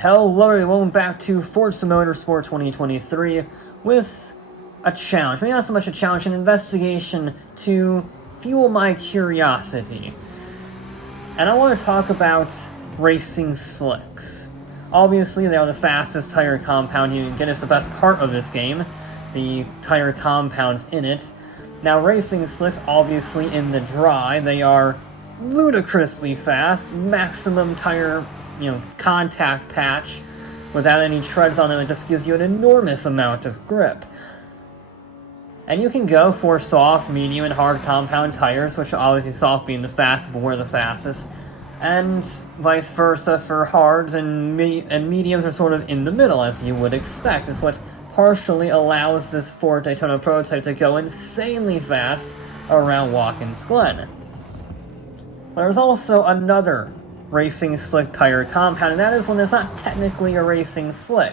Hello everyone, welcome back to Forza Motorsport 2023 with a challenge. Maybe not so much a challenge, an investigation to fuel my curiosity. And I want to talk about racing slicks. Obviously, they are the fastest tire compound you can get. It's the best part of this game, the tire compounds in it. Now, racing slicks, obviously in the dry, they are ludicrously fast, maximum tire contact patch without any treads on them. It just gives you an enormous amount of grip. And you can go for soft, medium, and hard compound tires, which obviously soft being the fastest, but we're the fastest, and vice versa for hards, and mediums are sort of in the middle, as you would expect. It's what partially allows this Ford Daytona prototype to go insanely fast around Watkins Glen. But there's also another racing slick tire compound, and that is one that's not technically a racing slick.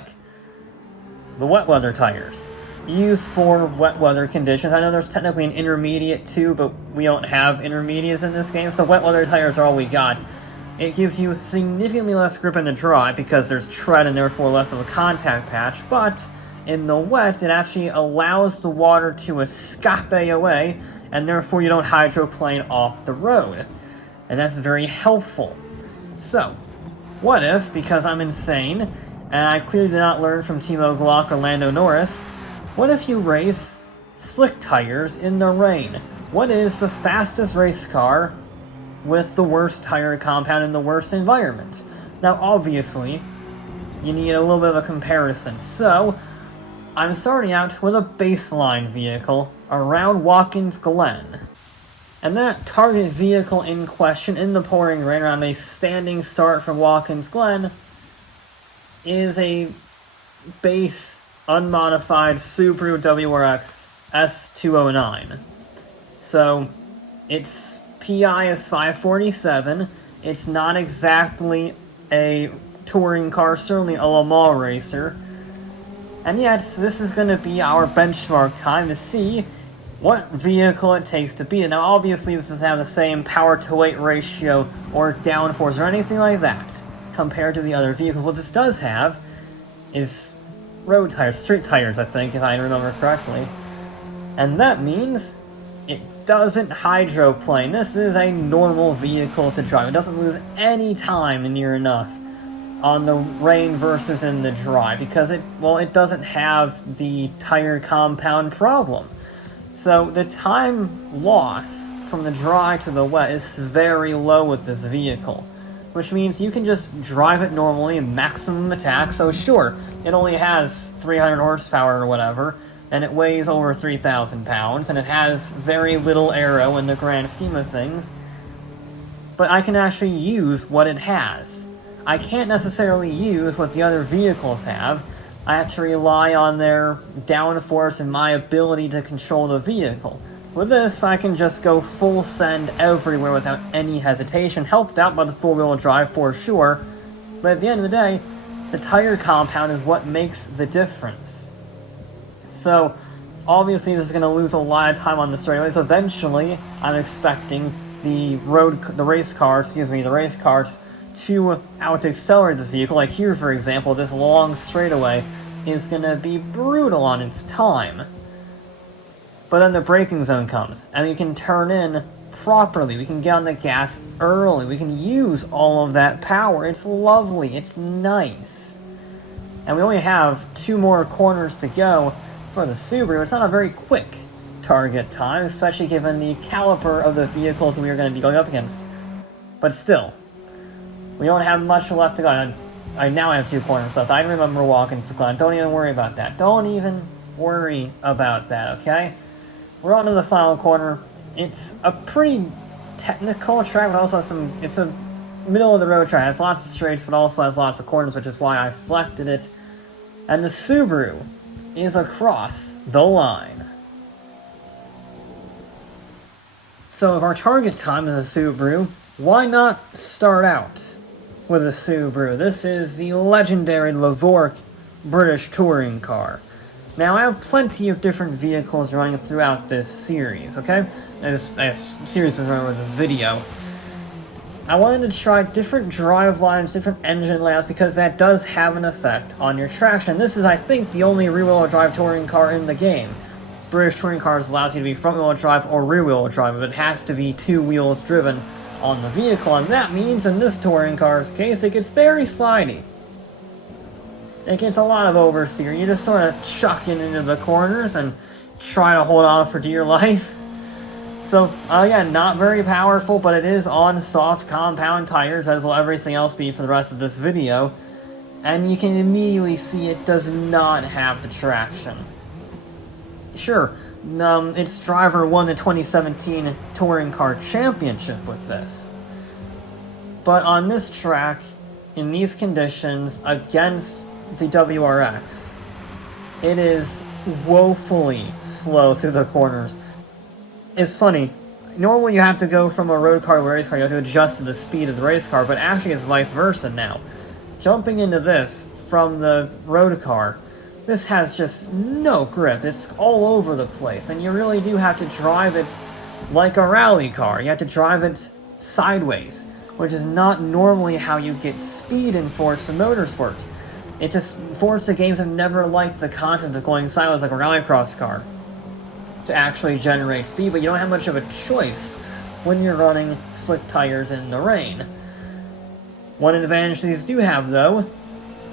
The wet weather tires. Used for wet weather conditions. I know there's technically an intermediate too, but we don't have intermediates in this game, so wet weather tires are all we got. It gives you significantly less grip in the dry because there's tread and therefore less of a contact patch, but in the wet it actually allows the water to escape away, and therefore you don't hydroplane off the road. And that's very helpful. So, what if, because I'm insane, and I clearly did not learn from Timo Glock or Lando Norris, what if you race slick tires in the rain? What is the fastest race car with the worst tire compound in the worst environment? Now, obviously, you need a little bit of a comparison. So, I'm starting out with a baseline vehicle around Watkins Glen. And that target vehicle in question in the pouring rain around a standing start from Watkins Glen is a base, unmodified Subaru WRX S209. So, its PI is 547. It's not exactly a touring car, certainly a Le Mans racer. And yet, this is going to be our benchmark time to see what vehicle it takes to beat it. Now, obviously, this doesn't have the same power-to-weight ratio or downforce or anything like that compared to the other vehicles. What this does have is road tires, street tires, I think, if I remember correctly. And that means it doesn't hydroplane. This is a normal vehicle to drive. It doesn't lose any time near enough on the rain versus in the dry because it doesn't have the tire compound problem. So the time loss from the dry to the wet is very low with this vehicle, which means you can just drive it normally and maximum attack. So sure, it only has 300 horsepower or whatever, and it weighs over 3,000 pounds, and it has very little aero in the grand scheme of things, but I can actually use what it has. I can't necessarily use what the other vehicles have. I have to rely on their downforce and my ability to control the vehicle. With this, I can just go full send everywhere without any hesitation, helped out by the four-wheel drive for sure, but at the end of the day, the tire compound is what makes the difference. So, obviously this is going to lose a lot of time on the straightaways. Eventually, I'm expecting the race cars to out-accelerate this vehicle. Like here, for example, this long straightaway is going to be brutal on its time. But then the braking zone comes, and we can turn in properly. We can get on the gas early. We can use all of that power. It's lovely. It's nice. And we only have 2 more corners to go for the Subaru. It's not a very quick target time, especially given the caliber of the vehicles we are going to be going up against. But still, we don't have much left to go. I now have 2 corners left. I remember Watkins Glen. Don't even worry about that. Don't even worry about that, okay? We're on to the final corner. It's a pretty technical track, but also it's a middle-of-the-road track. It has lots of straights, but also has lots of corners, which is why I selected it. And the Subaru is across the line. So if our target time is a Subaru, why not start out with a Subaru? This is the legendary Lavork British touring car. Now, I have plenty of different vehicles running throughout this series, okay? This series is running with this video. I wanted to try different drive lines, different engine layouts, because that does have an effect on your traction. This is, I think, the only rear-wheel drive touring car in the game. British touring cars allows you to be front-wheel drive or rear-wheel drive, but it has to be two wheels driven on the vehicle, and that means in this touring car's case, it gets very slidey. It gets a lot of oversteer. You just sort of chuck it into the corners and try to hold on for dear life. So, again, not very powerful, but it is on soft compound tires, as will everything else be for the rest of this video. And you can immediately see it does not have the traction. Sure, its driver won the 2017 Touring Car Championship with this. But on this track, in these conditions, against the WRX, it is woefully slow through the corners. It's funny, normally you have to go from a road car to a race car, you have to adjust to the speed of the race car, but actually it's vice versa now. Jumping into this from the road car, this has just no grip. It's all over the place, and you really do have to drive it like a rally car. You have to drive it sideways, which is not normally how you get speed in Forza Motorsport. Forza games have never liked the concept of going sideways like a rallycross car to actually generate speed, but you don't have much of a choice when you're running slick tires in the rain. One advantage these do have, though,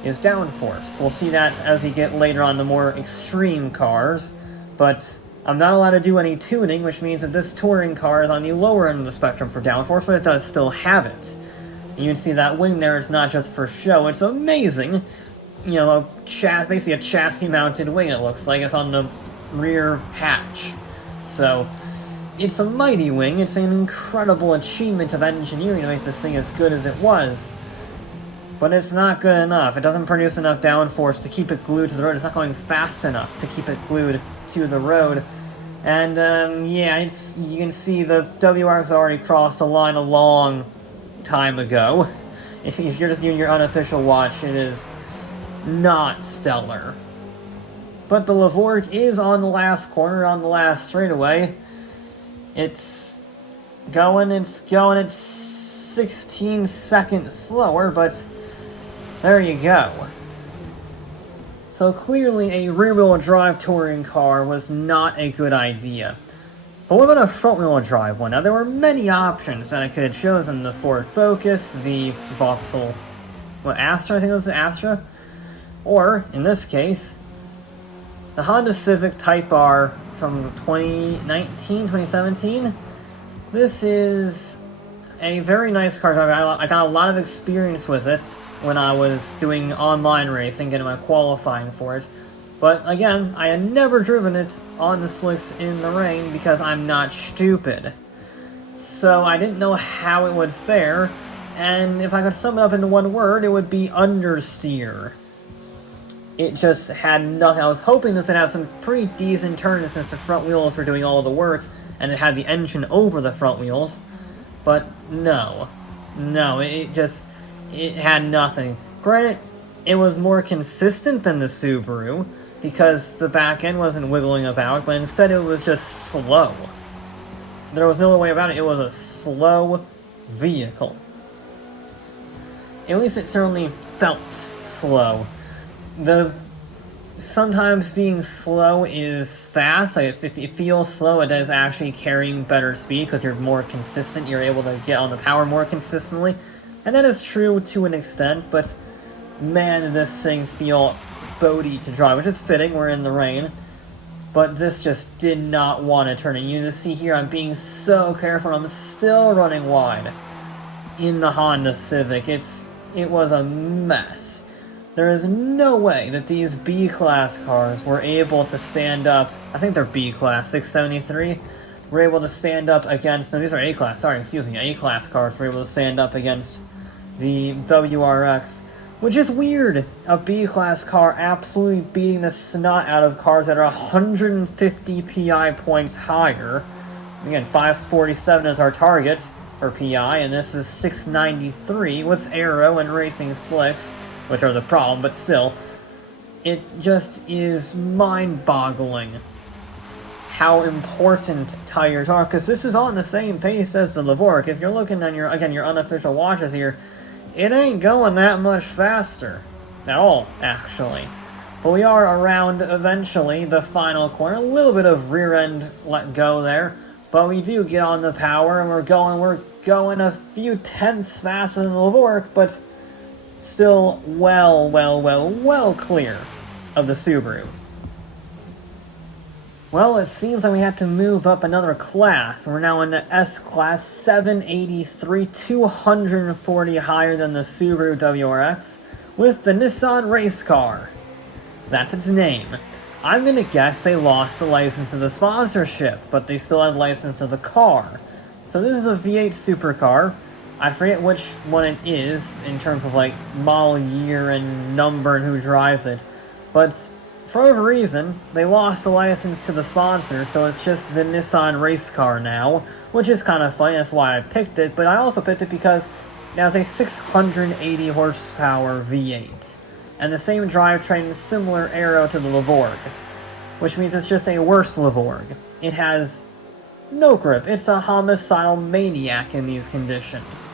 is downforce. We'll see that as we get later on the more extreme cars, but I'm not allowed to do any tuning, which means that this touring car is on the lower end of the spectrum for downforce, but it does still have it. And you can see that wing there, it's not just for show, it's amazing. You know, basically a chassis-mounted wing, it looks like. It's on the rear hatch. So, it's a mighty wing. It's an incredible achievement of engineering to make this thing as good as it was. But it's not good enough. It doesn't produce enough downforce to keep it glued to the road. It's not going fast enough to keep it glued to the road. And, yeah, you can see the WRX already crossed the line a long time ago. If you're just using your unofficial watch, it is not stellar. But the Lavorg is on the last corner, on the last straightaway. It's going, it's 16 seconds slower, but there you go. So clearly a rear-wheel drive touring car was not a good idea. But what about a front-wheel drive one? Now there were many options that I could have chosen. The Ford Focus, the Vauxhall, Astra, I think it was the Astra? Or, in this case, the Honda Civic Type R from 2017. This is a very nice car. I got a lot of experience with it when I was doing online racing, getting my qualifying for it. But again, I had never driven it on the slicks in the rain because I'm not stupid. So I didn't know how it would fare, and if I could sum it up into one word, it would be understeer. It just had nothing. I was hoping this would have some pretty decent turns since the front wheels were doing all of the work, and it had the engine over the front wheels. But no. No, it had nothing. Granted, it was more consistent than the Subaru, because the back end wasn't wiggling about, but instead it was just slow. There was no other way about it. It was a slow vehicle. At least it certainly felt slow. Sometimes being slow is fast. Like if it feels slow, it is actually carrying better speed because you're more consistent. You're able to get on the power more consistently. And that is true to an extent, but man, did this thing feel boaty to drive, which is fitting. We're in the rain. But this just did not want to turn. And you just see here, I'm being so careful. I'm still running wide in the Honda Civic. It was a mess. There is no way that these B-Class cars were able to stand up. I think they're B-Class, 673. Were able to stand up against. No, these are A-Class. Sorry, excuse me. A-Class cars were able to stand up against the WRX. Which is weird. A B-Class car absolutely beating the snot out of cars that are 150 PI points higher. Again, 547 is our target for PI, and this is 693 with aero and racing slicks, which are the problem, but still, it just is mind-boggling how important tires are, because this is on the same pace as the Levorg. If you're looking on your, again, your unofficial watches here, it ain't going that much faster. At all, actually. But we are around, eventually, the final corner. A little bit of rear end let go there. But we do get on the power, and we're going a few tenths faster than the Levorg, but still well clear of the Subaru. Well, it seems like we have to move up another class. We're now in the S class, 783, 240 higher than the Subaru WRX, with the Nissan race car. That's its name. I'm gonna guess they lost the license to the sponsorship, but they still have license to the car. So this is a V8 supercar. I forget which one it is in terms of like model year and number and who drives it, but for whatever reason, they lost the license to the sponsor, so it's just the Nissan race car now, which is kind of funny. That's why I picked it, but I also picked it because it has a 680 horsepower V8, and the same drivetrain, similar aero to the Levorg, which means it's just a worse Levorg. It has no grip. It's a homicidal maniac in these conditions.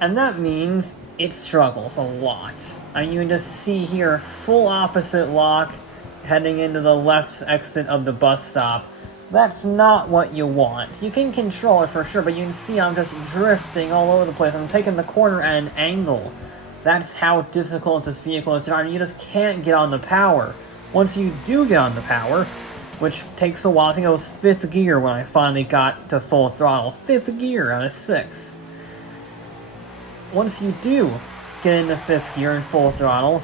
And that means it struggles a lot. I mean, you can just see here, full opposite lock, heading into the left exit of the bus stop. That's not what you want. You can control it for sure, but you can see I'm just drifting all over the place. I'm taking the corner at an angle. That's how difficult this vehicle is to drive. You just can't get on the power. Once you do get on the power, which takes a while, I think it was 5th gear when I finally got to full throttle. 5th gear out of 6. Once you do get into 5th gear and full throttle,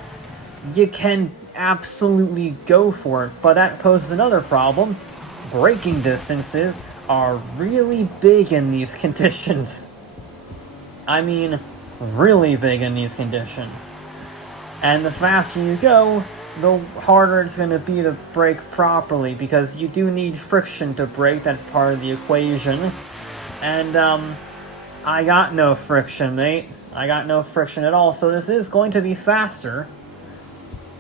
you can absolutely go for it, but that poses another problem. Braking distances are really big in these conditions. I mean, really big in these conditions. And the faster you go, the harder it's going to be to brake properly, because you do need friction to brake. That's part of the equation. And, I got no friction, mate. I got no friction at all, so this is going to be faster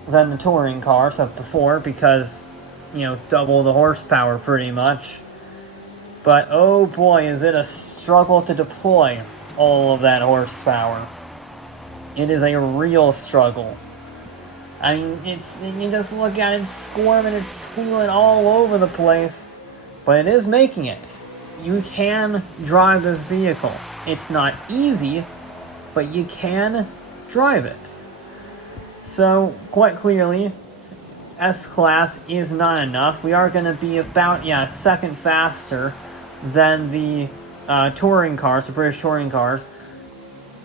than the touring cars of before, because, you know, double the horsepower pretty much. But oh boy, is it a struggle to deploy all of that horsepower. It is a real struggle. I mean, you just look at it squirming and squealing all over the place, but it is making it. You can drive this vehicle. It's not easy, but you can drive it. So, quite clearly, S-Class is not enough. We are going to be about, a second faster than the touring cars, the British touring cars.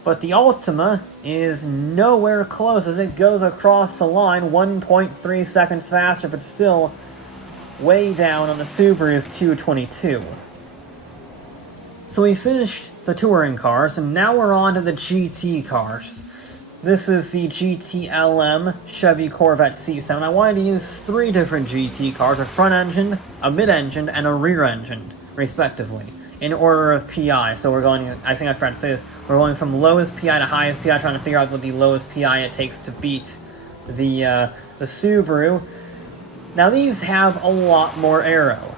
But the Ultima is nowhere close as it goes across the line, 1.3 seconds faster, but still way down on the Subaru's 222. So we finished the touring cars, and now we're on to the GT cars. This is the GT-LM Chevy Corvette C7. I wanted to use 3 different GT cars, a front-engined, a mid-engined, and a rear-engined, respectively, in order of PI. So we're going, I think I forgot to say this, we're going from lowest PI to highest PI, trying to figure out what the lowest PI it takes to beat the Subaru. Now these have a lot more aero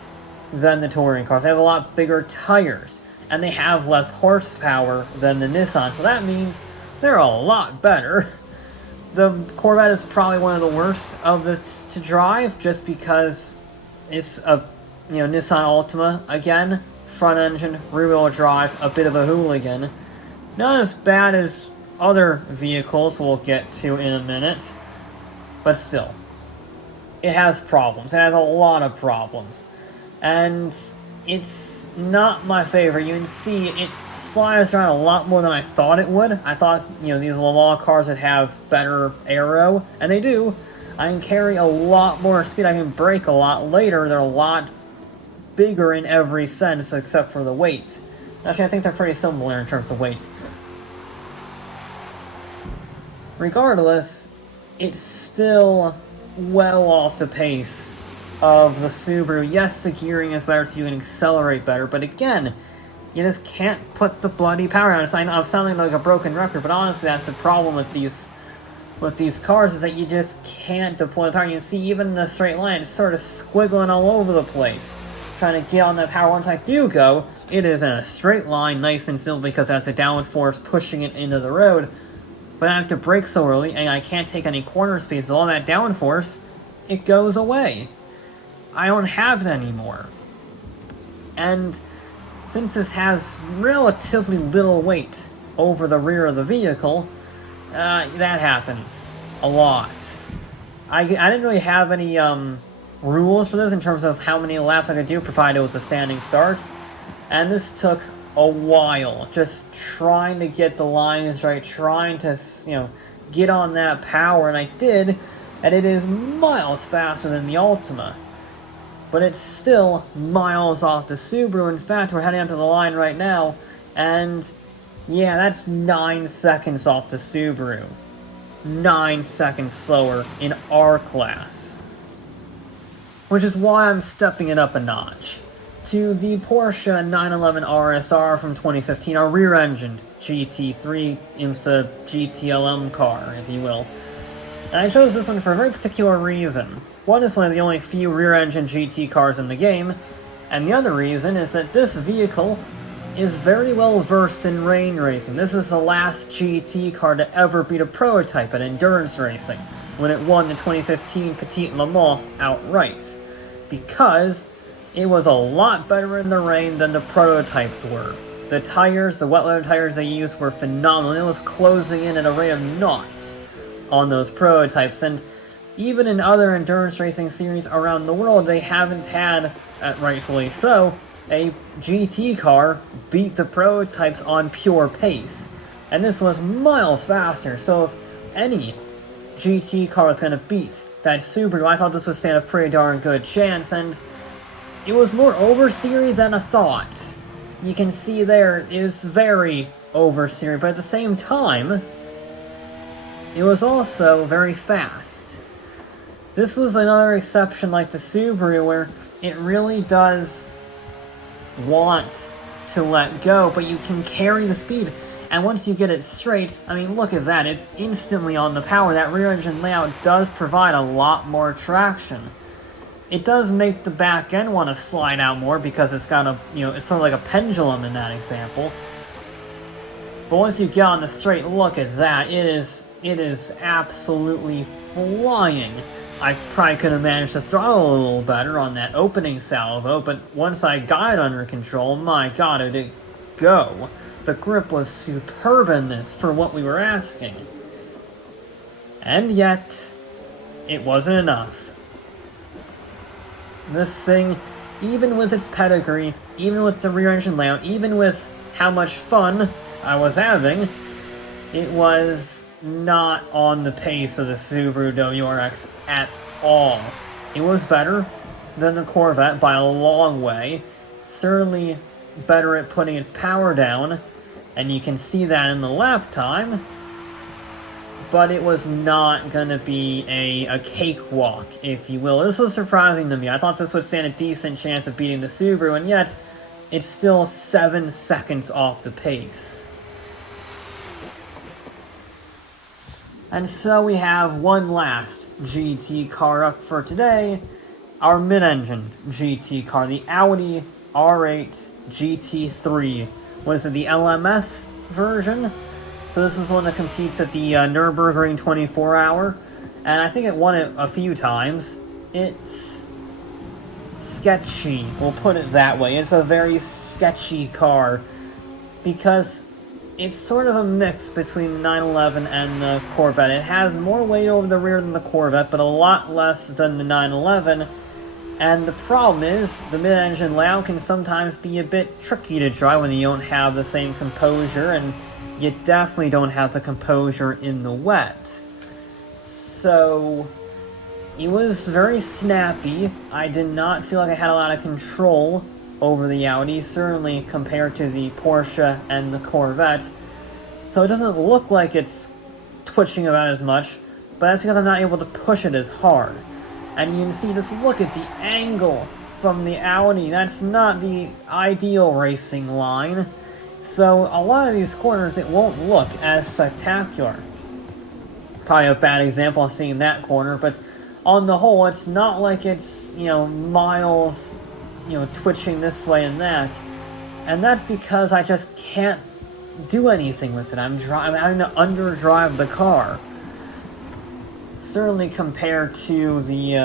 than the touring cars. They have a lot bigger tires, and they have less horsepower than the Nissan, so that means they're a lot better. The Corvette is probably one of the worst of this to drive, just because it's a Nissan Altima, again, front engine, rear wheel drive, a bit of a hooligan. Not as bad as other vehicles we'll get to in a minute, but still, it has problems. It has a lot of problems, and it's not my favorite. You can see it slides around a lot more than I thought it would. I thought, these Le Mans cars would have better aero, and they do. I can carry a lot more speed. I can brake a lot later. They're a lot bigger in every sense except for the weight. Actually, I think they're pretty similar in terms of weight. Regardless, it's still well off the pace of the Subaru. Yes, the gearing is better so you can accelerate better, but again, you just can't put the bloody power on it. I'm sounding like a broken record, but honestly, that's the problem with with these cars is that you just can't deploy the power. You can see even in the straight line, it's sort of squiggling all over the place, trying to get on that power. Once I do go, it is in a straight line, nice and simple, because that's a downward force pushing it into the road. But I have to brake so early, and I can't take any corner speeds. So all that downward force, it goes away. I don't have it anymore. And since this has relatively little weight over the rear of the vehicle, that happens a lot. I didn't really have any rules for this in terms of how many laps I could do, provided it was a standing start. And this took a while, just trying to get the lines right, trying to, get on that power, and I did, and it is miles faster than the Ultima. But it's still miles off the Subaru. In fact, we're heading up to the line right now, and yeah, that's 9 seconds off the Subaru. 9 seconds slower in our class. Which is why I'm stepping it up a notch to the Porsche 911 RSR from 2015, our rear-engined GT3 IMSA GTLM car, if you will. And I chose this one for a very particular reason. One, is one of the only few rear-engine GT cars in the game, and the other reason is that this vehicle is very well versed in rain racing. This is the last GT car to ever beat a prototype at endurance racing, when it won the 2015 Petite Le Mans outright, because it was a lot better in the rain than the prototypes were. The tires, the wet leather tires they used, were phenomenal. It was closing in at a rate of knots on those prototypes, and even in other endurance racing series around the world, they haven't had, rightfully so, a GT car beat the prototypes on pure pace. And this was miles faster, so if any GT car was going to beat that Subaru, I thought this would stand a pretty darn good chance, and it was more oversteery than I thought. You can see there, it is very oversteery, but at the same time, it was also very fast. This was another exception like the Subaru, where it really does want to let go, but you can carry the speed. And once you get it straight, I mean, look at that, it's instantly on the power. That rear engine layout does provide a lot more traction. It does make the back end want to slide out more because it's got a, it's sort of like a pendulum in that example. But once you get on the straight, look at that, it is absolutely flying. I probably could have managed to throttle a little better on that opening salvo, but once I got it under control, my god, it did go. The grip was superb in this for what we were asking. And yet, it wasn't enough. This thing, even with its pedigree, even with the rear engine layout, even with how much fun I was having, it was not on the pace of the Subaru WRX at all. It was better than the Corvette by a long way, certainly better at putting its power down, and you can see that in the lap time, but it was not going to be a cakewalk, if you will. This was surprising to me. I thought this would stand a decent chance of beating the Subaru, and yet it's still 7 seconds off the pace. And so we have one last GT car up for today, our mid-engine GT car, the Audi R8 GT3. What is it, the LMS version? So this is one that competes at the Nürburgring 24-hour, and I think it won it a few times. It's sketchy, we'll put it that way. It's a very sketchy car, because it's sort of a mix between the 911 and the Corvette. It has more weight over the rear than the Corvette, but a lot less than the 911. And the problem is, the mid-engine layout can sometimes be a bit tricky to drive when you don't have the same composure, and you definitely don't have the composure in the wet. So it was very snappy. I did not feel like I had a lot of control over the Audi, certainly compared to the Porsche and the Corvette. So it doesn't look like it's twitching about as much, but that's because I'm not able to push it as hard. And you can see, just look at the angle from the Audi. That's not the ideal racing line. So a lot of these corners, it won't look as spectacular. probably a bad example of seeing that corner, but on the whole, it's not like it's, miles, twitching this way and that. And that's because I just can't do anything with it. I'm having to underdrive the car. Certainly compared to the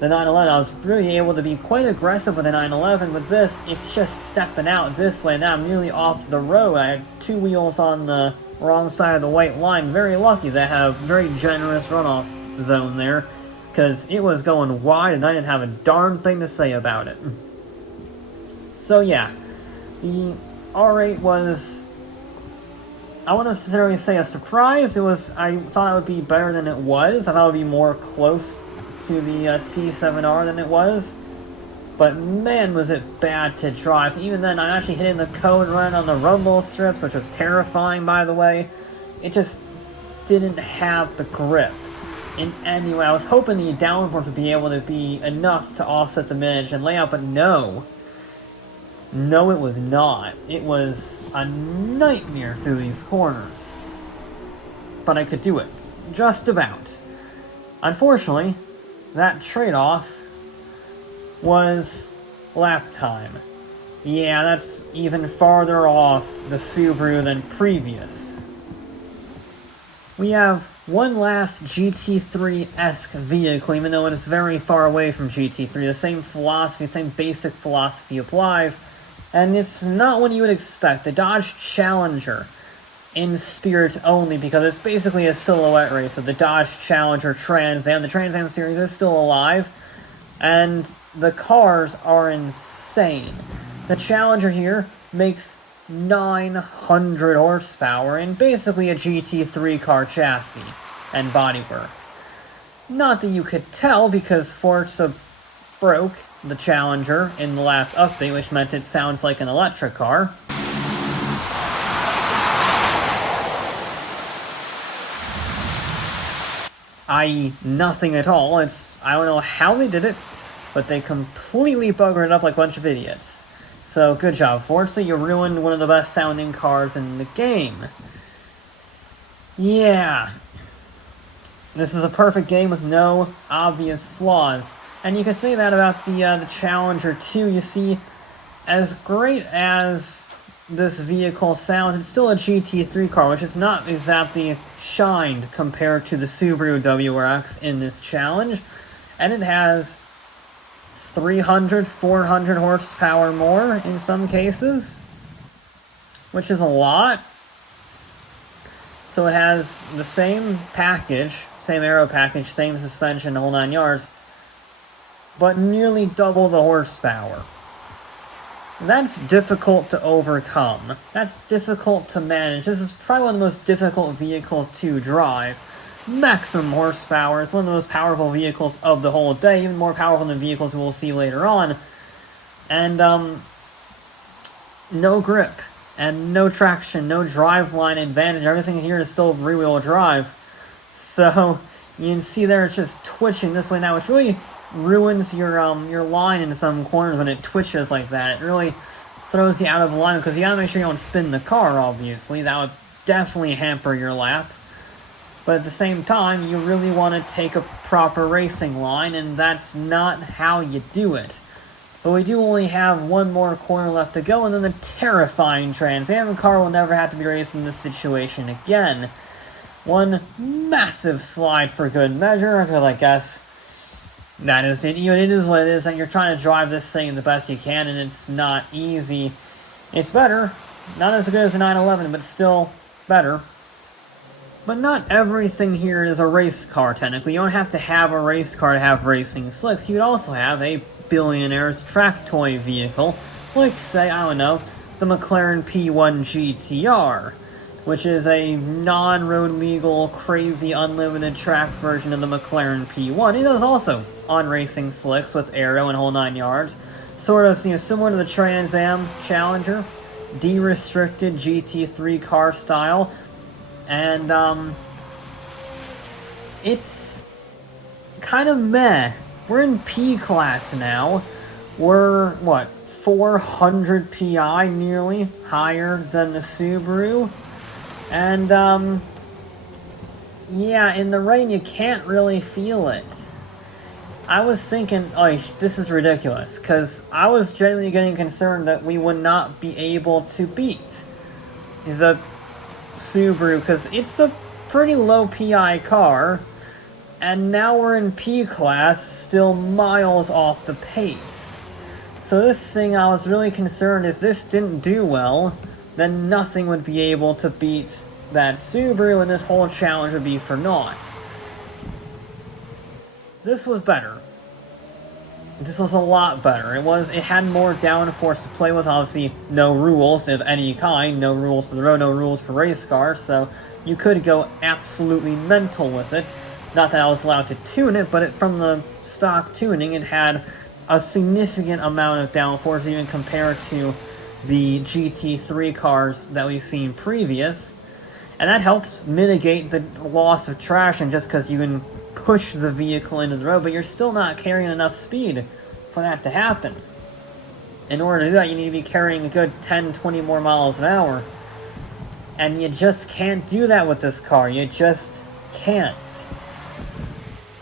911, I was really able to be quite aggressive with the 911. With this, it's just stepping out this way. Now I'm nearly off the road. I had two wheels on the wrong side of the white line. Very lucky to have very generous runoff zone there, because it was going wide and I didn't have a darn thing to say about it. So yeah, the R8 was, I wouldn't necessarily say a surprise. I thought it would be better than it was. I thought it would be more close to the C7R than it was. But man, was it bad to drive. Even then, I'm actually hitting the cone running on the rumble strips, which was terrifying, by the way. It just didn't have the grip in any way. I was hoping the downforce would be able to be enough to offset the midge and layout, but no. No, it was not. It was a nightmare through these corners. But I could do it. Just about. Unfortunately, that trade-off was lap time. Yeah, that's even farther off the Subaru than previous. We have one last GT3-esque vehicle, even though it is very far away from GT3. The same philosophy, the same basic philosophy applies. And it's not what you would expect. The Dodge Challenger, in spirit only, because it's basically a silhouette race of the Dodge Challenger Trans Am. The Trans Am series is still alive, and the cars are insane. The Challenger here makes 900 horsepower in basically a GT3 car chassis and bodywork. Not that you could tell, because Forza broke the Challenger in the last update, which meant it sounds like an electric car. I.e., nothing at all. I don't know how they did it, but they completely buggered it up like a bunch of idiots. So, good job, Forza. You ruined one of the best sounding cars in the game. Yeah. This is a perfect game with no obvious flaws. And you can say that about the Challenger too. You see, as great as this vehicle sounds, it's still a GT3 car, which is not exactly shined compared to the Subaru WRX in this challenge. And it has 300, 400 horsepower more in some cases, which is a lot. So it has the same package, same aero package, same suspension, the whole 9 yards, but nearly double the horsepower. That's difficult to overcome. That's difficult to manage. This is probably one of the most difficult vehicles to drive. Maximum horsepower. It's one of the most powerful vehicles of the whole day, even more powerful than vehicles we'll see later on. And, no grip, and no traction, no driveline advantage. Everything here is still rear-wheel drive. So, you can see there it's just twitching this way now, which really ruins your line in some corners when it twitches like that. It really throws you out of line, because you gotta make sure you don't spin the car, obviously. That would definitely hamper your lap. But at the same time, you really want to take a proper racing line, and that's not how you do it. But we do only have one more corner left to go, and then the terrifying Trans Am car will never have to be raced in this situation again. One massive slide for good measure, because I guess that is it. It is what it is, and you're trying to drive this thing the best you can, and it's not easy. It's better. Not as good as a 911, but still better. But not everything here is a race car, technically. You don't have to have a race car to have racing slicks. You would also have a billionaire's track toy vehicle, like, say, I don't know, the McLaren P1 GTR, which is a non-road legal, crazy, unlimited track version of the McLaren P1. It is also on racing slicks with aero and whole 9 yards. Sort of, similar to the Trans Am Challenger, de-restricted GT3 car style. And, it's kind of meh. We're in P class now. We're, 400 PI, nearly, higher than the Subaru. And, yeah, in the rain you can't really feel it. I was thinking, oh, this is ridiculous, because I was genuinely getting concerned that we would not be able to beat the Subaru, because it's a pretty low PI car, and now we're in P class, still miles off the pace. So this thing, I was really concerned if this didn't do well, then nothing would be able to beat that Subaru, and this whole challenge would be for naught. This was better. This was a lot better. It had more downforce to play with, obviously no rules of any kind, no rules for the road, no rules for race cars, so you could go absolutely mental with it. Not that I was allowed to tune it, but from the stock tuning, it had a significant amount of downforce even compared to the GT3 cars that we've seen previous. And that helps mitigate the loss of traction just because you can push the vehicle into the road, but you're still not carrying enough speed for that to happen. In order to do that, you need to be carrying a good 10-20 more miles an hour. And you just can't do that with this car. You just can't.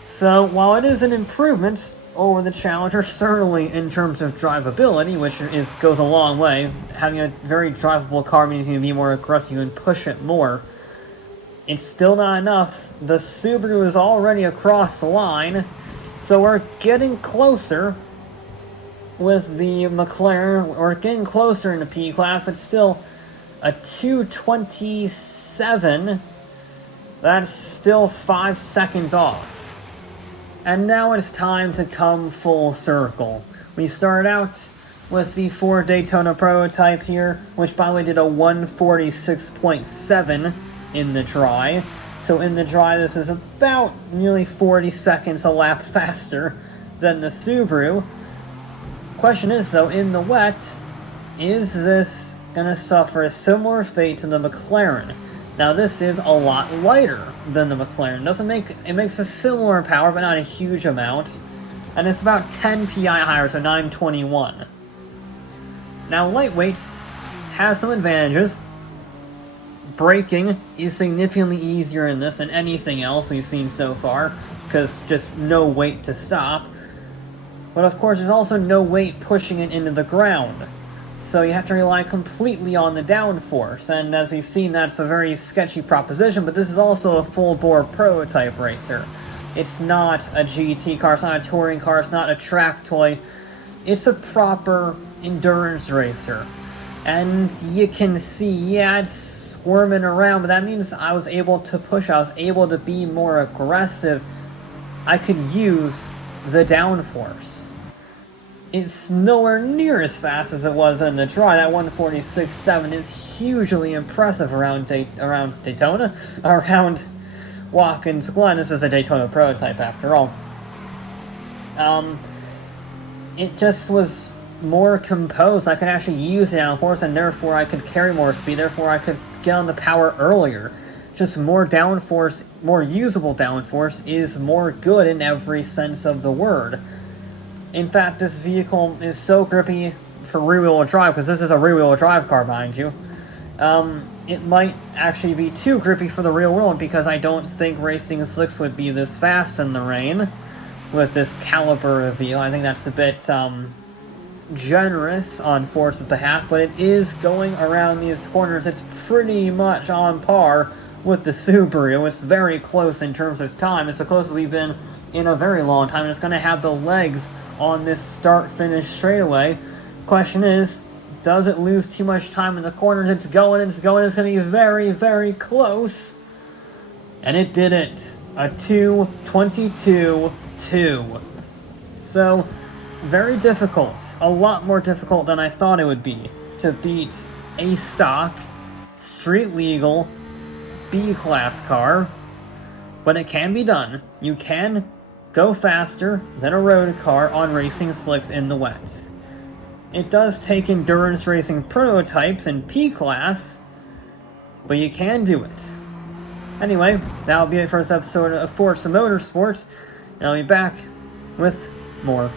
So, while it is an improvement over the Challenger, certainly in terms of drivability, which goes a long way, having a very drivable car means you can be more aggressive and push it more. It's still not enough. The Subaru is already across the line, so we're getting closer with the McLaren. We're getting closer in the P class, but still a 2:27. That's still 5 seconds off. And now it's time to come full circle. We start out with the Ford Daytona prototype here, which by the way did a 146.7 in the dry. So in the dry, this is about nearly 40 seconds a lap faster than the Subaru. Question is, though, in the wet, is this gonna suffer a similar fate to the McLaren? Now this is a lot lighter than the McLaren. It makes a similar power, but not a huge amount. And it's about 10 PI higher, so 921. Now lightweight has some advantages. Braking is significantly easier in this than anything else we've seen so far, because just no weight to stop. But of course there's also no weight pushing it into the ground. So you have to rely completely on the downforce, and as we've seen, that's a very sketchy proposition, but this is also a full-bore prototype racer. It's not a GT car, it's not a touring car, it's not a track toy. It's a proper endurance racer. And you can see, yeah, it's squirming around, but that means I was able to push, I was able to be more aggressive. I could use the downforce. It's nowhere near as fast as it was in the dry. That 146.7 is hugely impressive around Daytona, around Watkins Glen. This is a Daytona prototype after all. It just was more composed. I could actually use the downforce, and therefore I could carry more speed, therefore I could get on the power earlier. Just more downforce, more usable downforce, is more good in every sense of the word. In fact, this vehicle is so grippy for rear-wheel drive, because this is a rear-wheel drive car, mind you. It might actually be too grippy for the real world, because I don't think racing slicks would be this fast in the rain with this caliber of vehicle. I think that's a bit generous on Forza's behalf, but it is going around these corners. It's pretty much on par with the Subaru. It's very close in terms of time. It's the closest we've been in a very long time, and it's going to have the legs on this start-finish straightaway. Question is, does it lose too much time in the corners? It's going, it's going to be very, very close. And it did it. A 2:22.2. So, very difficult. A lot more difficult than I thought it would be to beat a stock, street-legal, B-class car. But it can be done. You can go faster than a road car on racing slicks in the wet. It does take endurance racing prototypes in P-class, but you can do it. Anyway, that'll be it for this episode of Forza Motorsport, and I'll be back with more.